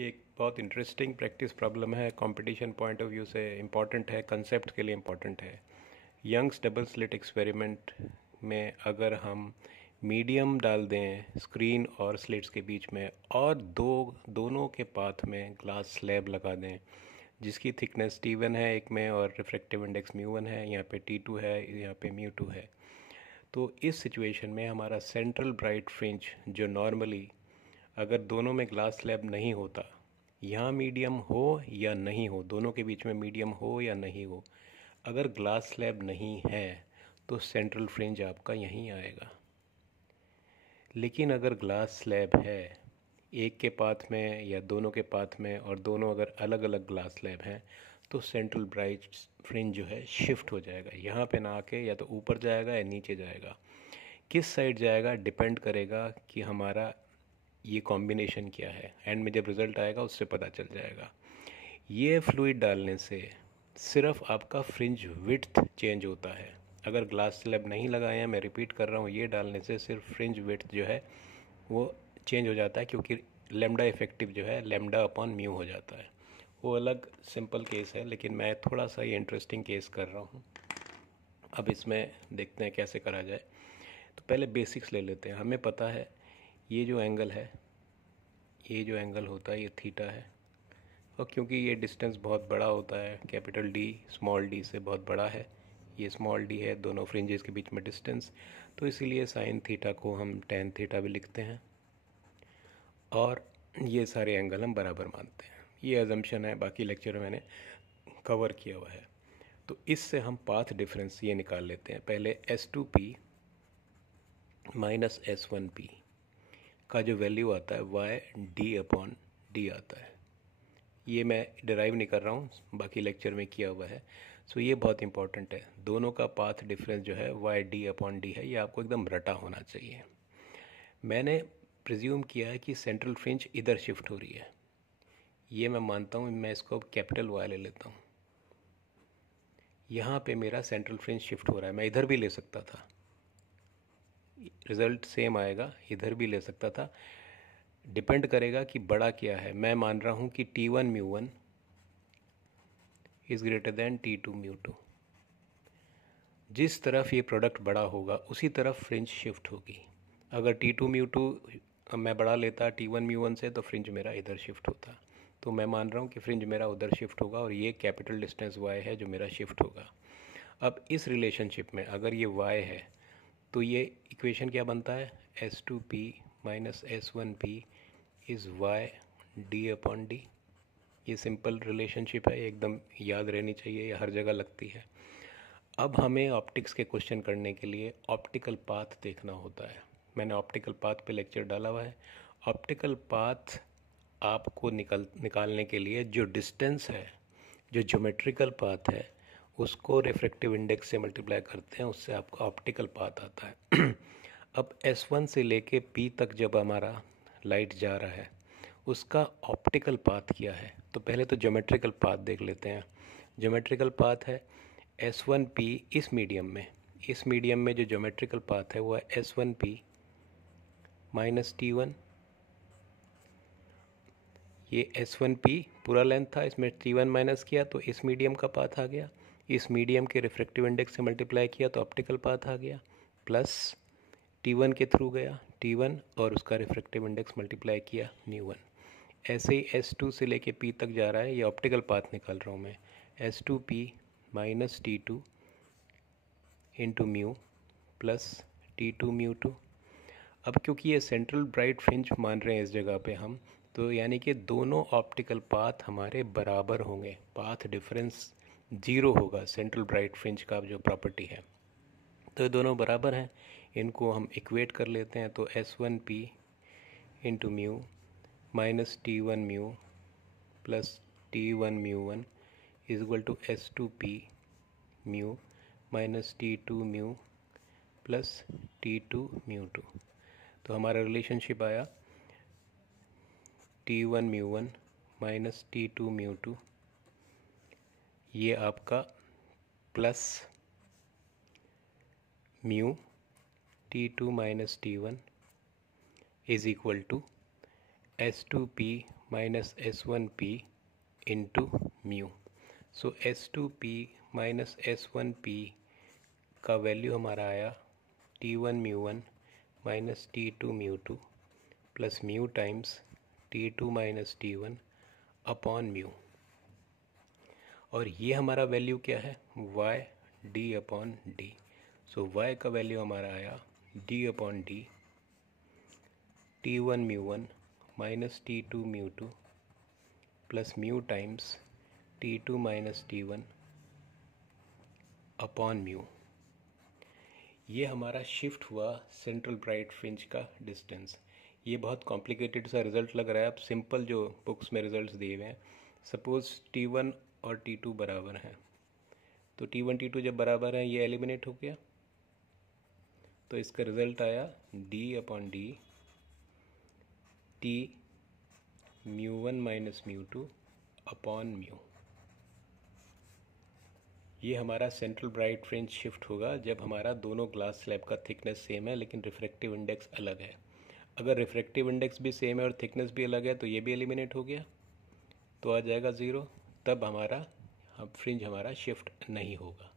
ये एक बहुत इंटरेस्टिंग प्रैक्टिस प्रॉब्लम है। कंपटीशन पॉइंट ऑफ व्यू से इम्पॉर्टेंट है, कंसेप्ट के लिए इम्पॉर्टेंट है। यंग्स डबल स्लिट एक्सपेरिमेंट में अगर हम मीडियम डाल दें स्क्रीन और स्लिट्स के बीच में और दोनों के पाथ में ग्लास स्लैब लगा दें जिसकी थिकनेस T1 है एक में और रिफ्रैक्टिव इंडेक्स μ1 है, यहाँ पे T2 है, यहाँ पे μ2 है। तो इस सिचुएशन में हमारा सेंट्रल ब्राइट फ्रिंज जो नॉर्मली अगर दोनों में ग्लास स्लैब नहीं होता, यहाँ मीडियम हो या नहीं हो, दोनों के बीच में मीडियम हो या नहीं हो, अगर ग्लास स्लैब नहीं है तो सेंट्रल फ्रिंज आपका यहीं आएगा। लेकिन अगर ग्लास स्लैब है एक के पाथ में या दोनों के पाथ में और दोनों अगर अलग अलग ग्लास स्लैब हैं तो सेंट्रल ब्राइट फ्रिंज जो है शिफ्ट हो जाएगा, यहाँ पे ना आके या तो ऊपर जाएगा या नीचे जाएगा। किस साइड जाएगा डिपेंड करेगा कि हमारा ये कॉम्बिनेशन क्या है। एंड में जब रिज़ल्ट आएगा उससे पता चल जाएगा। ये फ्लूइड डालने से सिर्फ आपका फ्रिंज विड्थ चेंज होता है। अगर ग्लास स्लैब नहीं लगाए हैं, मैं रिपीट कर रहा हूँ, ये डालने से सिर्फ फ्रिंज विड्थ जो है वो चेंज हो जाता है, क्योंकि लेमडा इफेक्टिव जो है लेमडा अपॉन म्यू हो जाता है। वो अलग सिंपल केस है, लेकिन मैं थोड़ा सा ये इंटरेस्टिंग केस कर रहा हूँ। अब इसमें देखते हैं कैसे करा जाए। तो पहले बेसिक्स ले लेते हैं। हमें पता है ये जो एंगल है, ये जो एंगल होता है ये थीटा है, और क्योंकि ये डिस्टेंस बहुत बड़ा होता है, कैपिटल डी स्मॉल डी से बहुत बड़ा है, ये स्मॉल डी है दोनों फ्रिंजेस के बीच में डिस्टेंस, तो इसीलिए साइन थीटा को हम टेन थीटा भी लिखते हैं और ये सारे एंगल हम बराबर मानते हैं। ये अजम्पशन है, बाकी लेक्चर में मैंने कवर किया हुआ है। तो इससे हम पाथ डिफरेंस ये निकाल लेते हैं। पहले S2P माइनस S1P का जो वैल्यू आता है y/d आता है। ये मैं डिराइव नहीं कर रहा हूँ, बाकी लेक्चर में किया हुआ है। सो ये बहुत इंपॉर्टेंट है। दोनों का पाथ डिफरेंस जो है y/d है, ये आपको एकदम रटा होना चाहिए। मैंने प्रिज्यूम किया है कि सेंट्रल फ्रिंज इधर शिफ्ट हो रही है, ये मैं मानता हूँ। मैं इसको अब कैपिटल Y ले लेता हूँ। यहाँ पे मेरा सेंट्रल फ्रिंज शिफ्ट हो रहा है। मैं इधर भी ले सकता था, रिज़ल्ट सेम आएगा, इधर भी ले सकता था। डिपेंड करेगा कि बड़ा क्या है। मैं मान रहा हूँ कि T1 μ1 is greater than T2 μ2। जिस तरफ ये प्रोडक्ट बड़ा होगा उसी तरफ फ्रिंज शिफ्ट होगी। अगर T2 μ2 मैं बड़ा लेता T1 μ1 से तो फ्रिंज मेरा इधर शिफ्ट होता। तो मैं मान रहा हूँ कि फ्रिंज मेरा उधर शिफ्ट होगा और ये कैपिटल डिस्टेंस y है जो मेरा शिफ्ट होगा। अब इस रिलेशनशिप में अगर ये y है तो ये इक्वेशन क्या बनता है, S2P minus S1P is y/d। ये सिंपल रिलेशनशिप है, एकदम याद रहनी चाहिए, ये हर जगह लगती है। अब हमें ऑप्टिक्स के क्वेश्चन करने के लिए ऑप्टिकल पाथ देखना होता है। मैंने ऑप्टिकल पाथ पे लेक्चर डाला हुआ है। ऑप्टिकल पाथ आपको निकालने के लिए जो डिस्टेंस है, जो ज्योमेट्रिकल पाथ है, उसको रिफ्रैक्टिव इंडेक्स से मल्टीप्लाई करते हैं, उससे आपका ऑप्टिकल पाथ आता है। अब S1 से लेके P तक जब हमारा लाइट जा रहा है उसका ऑप्टिकल पाथ क्या है, तो पहले तो ज्योमेट्रिकल पाथ देख लेते हैं। ज्योमेट्रिकल पाथ है S1P इस मीडियम में जो ज्योमेट्रिकल पाथ है वो है S1P माइनस T1। ये S1P पूरा लेंथ था, इसमें T1 माइनस किया तो इस मीडियम का पाथ आ गया। इस मीडियम के रिफ्रैक्टिव इंडेक्स से मल्टीप्लाई किया तो ऑप्टिकल पाथ आ गया, प्लस T1 के थ्रू गया T1 और उसका रिफ्रैक्टिव इंडेक्स मल्टीप्लाई किया μ1। ऐसे ही S2 से लेके P तक जा रहा है, ये ऑप्टिकल पाथ निकाल रहा हूँ मैं। S2P minus T2 into mu plus T2 μ2। अब क्योंकि ये सेंट्रल ब्राइट फ्रिंज मान रहे हैं इस जगह पे हम, तो यानी कि दोनों ऑप्टिकल पाथ हमारे बराबर होंगे, पाथ डिफरेंस 0 होगा सेंट्रल ब्राइट फ्रिंज का जो प्रॉपर्टी है। तो ये दोनों बराबर हैं, इनको हम इक्वेट कर लेते हैं। तो S1P into mu minus T1 mu plus T1 μ1 is equal to S2P mu minus T2 mu plus T2 μ2। तो हमारा रिलेशनशिप आया T1 μ1 माइनस T2 μ2, ये आपका plus mu T2 minus T1 is equal to S2P minus S1P into mu. So S2P minus S1P का value हमारा आया T1 mu one minus T2 mu two plus mu times T2 minus T1 upon mu. और ये हमारा value क्या है, y d upon D. So y का value हमारा आया d upon D T1 mu one minus T2 mu two plus mu times T2 minus T1 upon mu. ये हमारा शिफ्ट हुआ सेंट्रल ब्राइट फ्रिंज का डिस्टेंस। ये बहुत कॉम्प्लिकेटेड सा रिज़ल्ट लग रहा है। आप सिंपल जो बुक्स में रिज़ल्ट्स दिए हुए हैं, सपोज़ T1 और T2 बराबर हैं, तो T1 T2 जब बराबर हैं ये एलिमिनेट हो गया, तो इसका रिज़ल्ट आया d upon D T mu one minus mu two upon mu. ये हमारा सेंट्रल ब्राइट फ्रिंज शिफ्ट होगा जब हमारा दोनों ग्लास स्लैब का थिकनेस सेम है लेकिन रिफ्रैक्टिव इंडेक्स अलग है। अगर रिफ्रैक्टिव इंडेक्स भी सेम है और थिकनेस भी अलग है तो ये भी एलिमिनेट हो गया, तो आ जाएगा ज़ीरो। तब हमारा फ्रिंज हमारा शिफ्ट नहीं होगा।